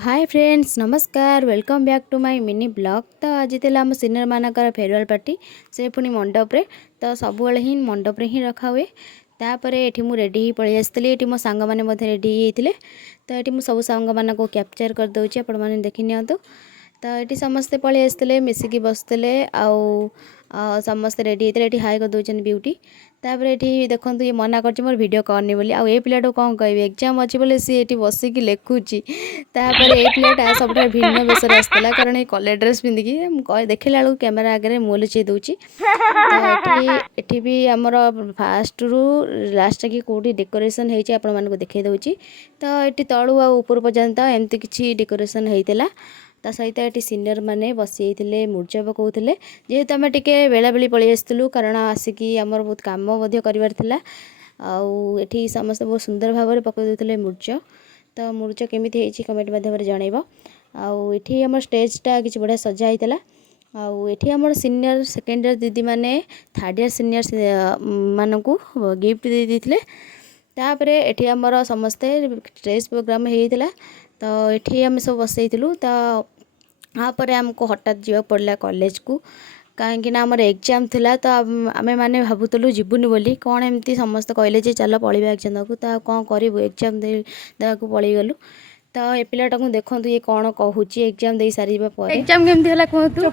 हाय friends नमस्कार welcome back to my mini blog. तो आज आम सिनियर मानकर फेयरवेल पार्टी से पुणी मंडप रे तो सब ही मंडप रे ही रखा हुए। तापर ये मुझे रेडी पलि आसती ये मो सांग मैंने रेडी होते तो ये मुझे सब सांग मान को कैप्चर कर दूची आपण मैंने देखी नियंतु। तो ये समस्ते पलि आसते मिसिकी बसते आउ समस्ते रेडी होते ये हाई कर दूसरी ब्यूटी। तापर ये देखो ये मना कर मोर वीडियो करनी बोली आउ ये पिलाटू कौन कह एग्जाम अच्छी बोले सी ये बसिक लिखुची। तापर ये पिलाटा सब भिन्न बेस आसला कारण ये कलर ड्रेस पिंधिकी देखला बेलू कैमेरा आगे मुँह लुचेई दूची। तो ये भी आमर फास्ट रु लास्ट कि कौटी डेकोरेशन होती आपण मानक देखई दूची। तो ये तलू आ ऊपर पर्यंत एमती किसी डेकोरेशन होता ता सहित ये सीनियर मैंने बसी मूर्ज पकाउले जेहेतु आम टे बेला बेली पलि आसलु कारण आसिकी आमर बहुत कम करार आठी समस्त बहुत सुंदर भाव में पकई देते मूर्ज। तो मूर्ज केमी कमेंट माध्यम जनइब आठी आम स्टेजटा कि बढ़िया सजा होता आठी आम सीनियर सेकेंड ईयर दीदी मैंने थर्ड ईयर सीनियर मानू गिफ्ट दे देते। तापर ये आमर समस्ते स्टेज प्रोग्राम होता तो ये आम सब बसईलु। तो यापर आमको हठात जावाक पड़ा कॉलेज को कहीं आमर एग्जाम थिला तो आमे माने भावुलु जीवनी बोली कौन एमती समस्त कहले चल पढ़ा एग्जाम को तो कौन करूँ एग्जाम देवाक पलैगलु। तो ये पिलाटा को देखो ये कौन कहूँ एग्जाम दे सारे एग्जाम केमती है कहतु।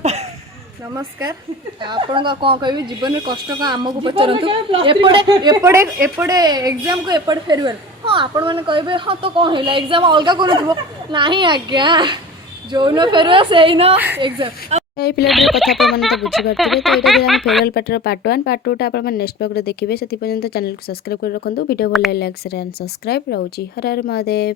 नमस्कार आपण कौन कह जीवन में कष्ट कौन आमको पचारतु एपटे एपटे एग्जाम को एपटे फेरवेल हाँ आपण मैंने कहे हाँ तो कौन है एग्जाम अलग कौन थो ना आज्ञा जो न फेरवेल से ही न एग्जाम ये पिलाटर कथा आपने तो बुझीपारे। तो ये फेयरवेल पार्टी पार्ट 1 पार्ट 2 टा नेक्स्ट ब्लॉग देखिए से पर्यंत चैनल को सब्सक्राइब कर रखुद। वीडियो भल लाइक शेयर एंड सब्सक्राइब रोची। हर हर महादेव।